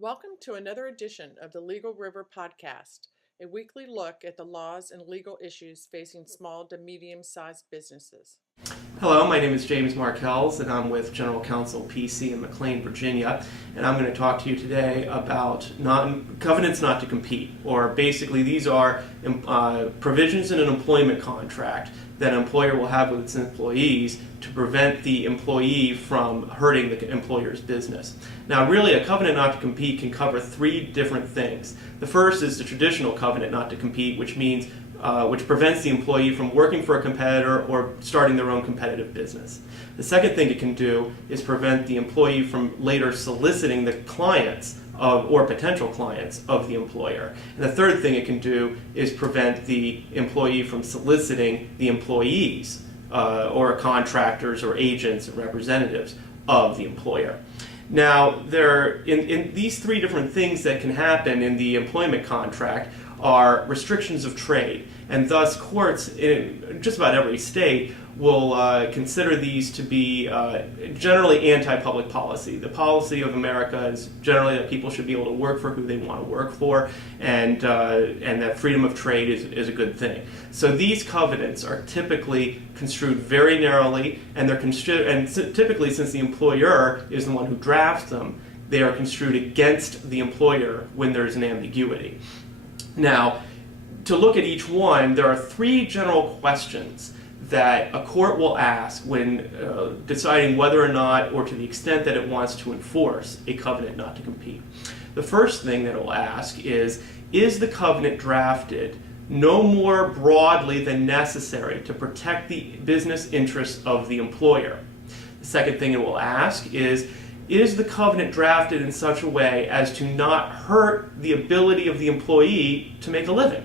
Welcome to another edition of the Legal River podcast, a weekly look at the laws and legal issues facing small to medium-sized businesses. Hello, my name is James Markels, and I'm with General Counsel PC in McLean, Virginia, and I'm going to talk to you today about covenants not to compete, or basically these are provisions in an employment contract that an employer will have with its employees to prevent the employee from hurting the employer's business. Now, really, a covenant not to compete can cover three different things. The first is the traditional covenant not to compete, which means which prevents the employee from working for a competitor or starting their own competitive business. The second thing it can do is prevent the employee from later soliciting the clients or potential clients of the employer. And the third thing it can do is prevent the employee from soliciting the employees or contractors or agents or representatives of the employer. Now, in these three different things that can happen in the employment contract are restrictions of trade, and thus courts in just about every state will consider these to be generally anti-public policy. The policy of America is generally that people should be able to work for who they want to work for, and that freedom of trade is a good thing. So these covenants are typically construed very narrowly, and typically, since the employer is the one who drafts them, they are construed against the employer when there's an ambiguity. Now, to look at each one, there are three general questions that a court will ask when deciding whether or not, or to the extent that it wants to enforce a covenant not to compete. The first thing that it will ask is the covenant drafted no more broadly than necessary to protect the business interests of the employer? The second thing it will ask is the covenant drafted in such a way as to not hurt the ability of the employee to make a living?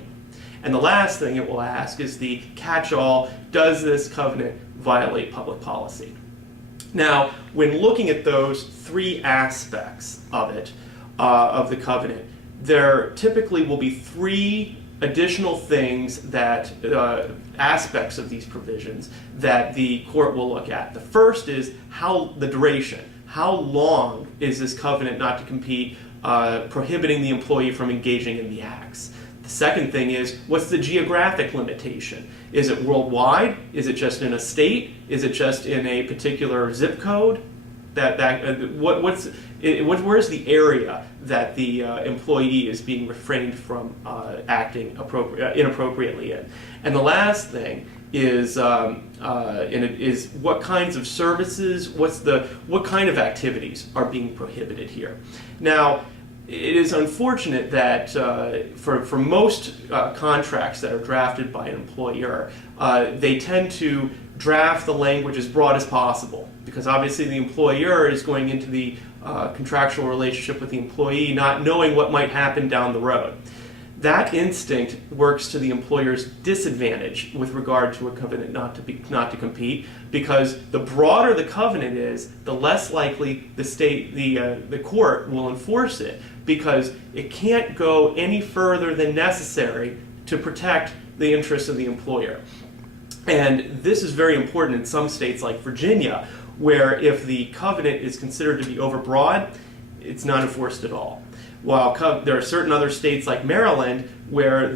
And the last thing it will ask is the catch-all: does this covenant violate public policy? Now, when looking at those three aspects of it, of the covenant, there typically will be three additional things that aspects of these provisions that the court will look at. The first is the duration. How long is this covenant not to compete prohibiting the employee from engaging in the acts? The second thing is, what's the geographic limitation? Is it worldwide? Is it just in a state? Is it just in a particular zip code? Where's the area that the employee is being refrained from acting inappropriately in? And the last thing is what kinds of services, what kind of activities are being prohibited here? Now, it is unfortunate that for most contracts that are drafted by an employer, they tend to draft the language as broad as possible, because obviously the employer is going into the contractual relationship with the employee not knowing what might happen down the road. That instinct works to the employer's disadvantage with regard to a covenant not to compete, because the broader the covenant is, the less likely the court will enforce it, because it can't go any further than necessary to protect the interests of the employer. And this is very important in some states like Virginia, where if the covenant is considered to be overbroad, it's not enforced at all. While there are certain other states like Maryland where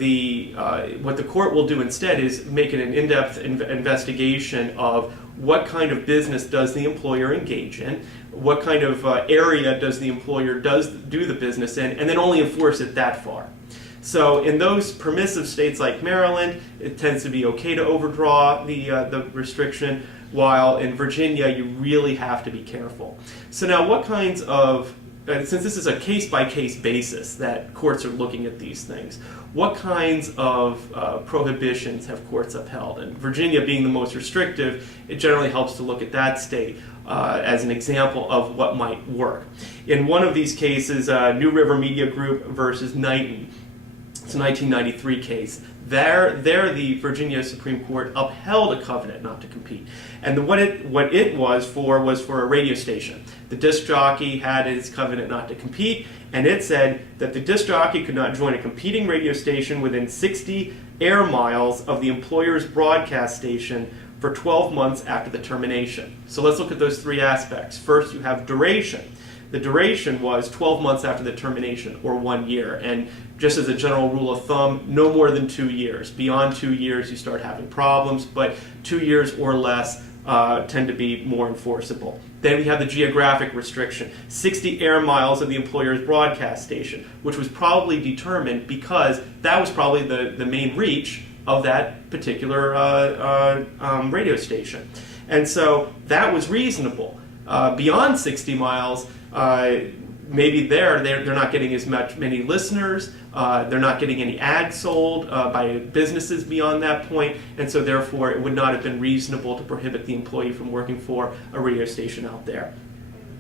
what the court will do instead is make an in-depth investigation of what kind of business does the employer engage in, what kind of area does the employer do the business in, and then only enforce it that far. So in those permissive states like Maryland, it tends to be okay to overdraw the restriction, while in Virginia you really have to be careful. So now what kinds of since this is a case-by-case basis that courts are looking at these things, what kinds of prohibitions have courts upheld? And Virginia being the most restrictive, it generally helps to look at that state as an example of what might work. In one of these cases, New River Media Group versus Knighton, it's a 1993 case. There the Virginia Supreme Court upheld a covenant not to compete. And what it was for a radio station. The disc jockey had his covenant not to compete, and it said that the disc jockey could not join a competing radio station within 60 air miles of the employer's broadcast station for 12 months after the termination. So let's look at those three aspects. First, you have duration. The duration was 12 months after the termination, or 1 year. And just as a general rule of thumb, no more than 2 years. Beyond 2 years, you start having problems, but 2 years or less tend to be more enforceable. Then we have the geographic restriction, 60 air miles of the employer's broadcast station, which was probably determined because that was probably the main reach of that particular radio station. And so that was reasonable. Beyond 60 miles, maybe they're not getting as many listeners, they're not getting any ads sold by businesses beyond that point, and so therefore it would not have been reasonable to prohibit the employee from working for a radio station out there.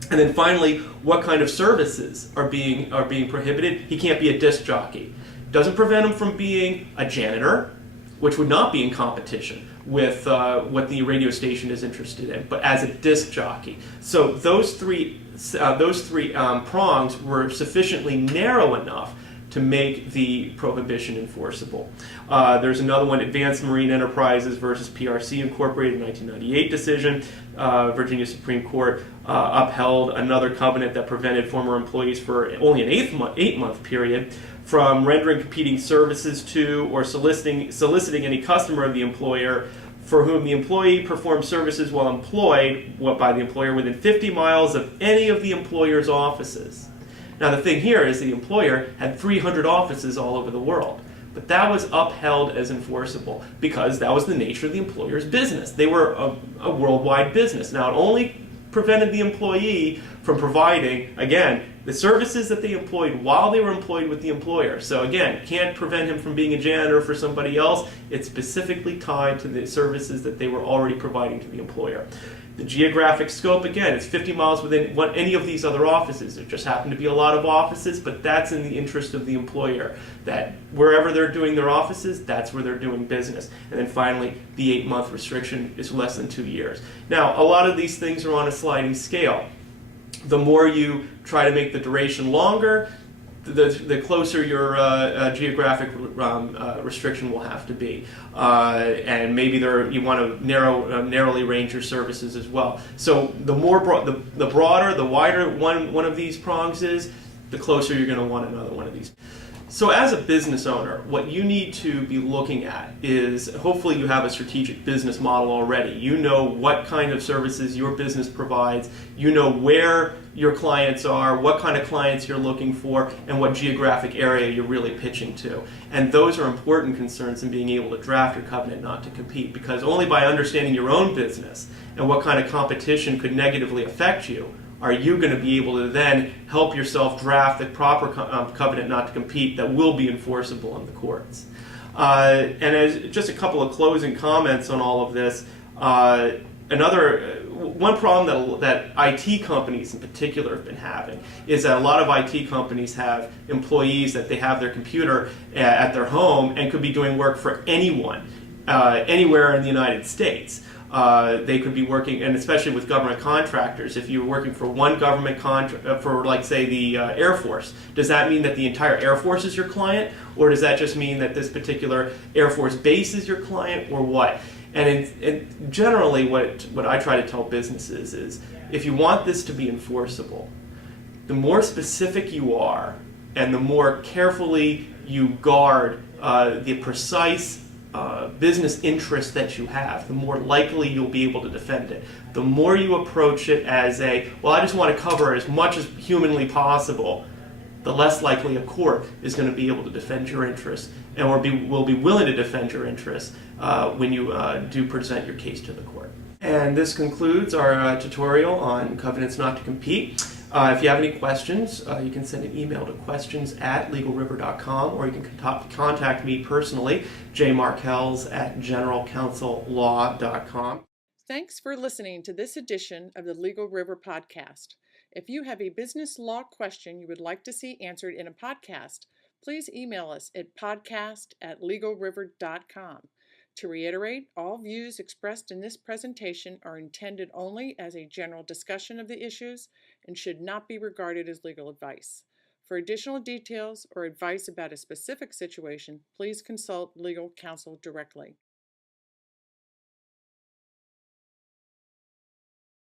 And then finally, what kind of services are being prohibited? He can't be a disc jockey. Doesn't prevent him from being a janitor, which would not be in competition with what the radio station is interested in, but as a disc jockey. So those three prongs were sufficiently narrow enough to make the prohibition enforceable. There's another one, Advanced Marine Enterprises versus PRC Incorporated, 1998 decision. Virginia Supreme Court upheld another covenant that prevented former employees for only an 8-month period from rendering competing services to or soliciting any customer of the employer for whom the employee performed services while employed by the employer within 50 miles of any of the employer's offices. Now the thing here is the employer had 300 offices all over the world, but that was upheld as enforceable because that was the nature of the employer's business. They were a worldwide business. Now it only prevented the employee from providing, again, the services that they employed while they were employed with the employer. So again, can't prevent him from being a janitor for somebody else. It's specifically tied to the services that they were already providing to the employer. The geographic scope, again, it's 50 miles within any of these other offices. There just happen to be a lot of offices, but that's in the interest of the employer, that wherever they're doing their offices, that's where they're doing business. And then finally, the 8-month restriction is less than 2 years. Now, a lot of these things are on a sliding scale. The more you try to make the duration longer, the closer your geographic restriction will have to be, and maybe you want to narrowly range your services as well. So the broader, the wider one of these prongs is, the closer you're going to want another one of these. So as a business owner, what you need to be looking at is, hopefully you have a strategic business model already. You know what kind of services your business provides, you know where your clients are, what kind of clients you're looking for, and what geographic area you're really pitching to. And those are important concerns in being able to draft your covenant not to compete, because only by understanding your own business and what kind of competition could negatively affect you are you going to be able to then help yourself draft the proper covenant not to compete that will be enforceable in the courts. And as just a couple of closing comments on all of this, one problem that IT companies in particular have been having is that a lot of IT companies have employees that they have their computer at their home and could be doing work for anyone, anywhere in the United States. They could be working, and especially with government contractors, if you're working for one government contract, for like say the Air Force, does that mean that the entire Air Force is your client? Or does that just mean that this particular Air Force base is your client, or what? And generally what I try to tell businesses is, if you want this to be enforceable, the more specific you are and the more carefully you guard the precise business interest that you have, the more likely you'll be able to defend it. The more you approach it as well, I just want to cover as much as humanly possible, the less likely a court is going to be able to defend your interests and will be willing to defend your interests when you do present your case to the court. And this concludes our tutorial on covenants not to compete. If you have any questions, you can send an email to questions@legalriver.com, or you can contact me personally, jmarkels@generalcounsel.law.com. Thanks for listening to this edition of the Legal River podcast. If you have a business law question you would like to see answered in a podcast, please email us at podcast@legalriver.com. To reiterate, all views expressed in this presentation are intended only as a general discussion of the issues and should not be regarded as legal advice. For additional details or advice about a specific situation, please consult legal counsel directly.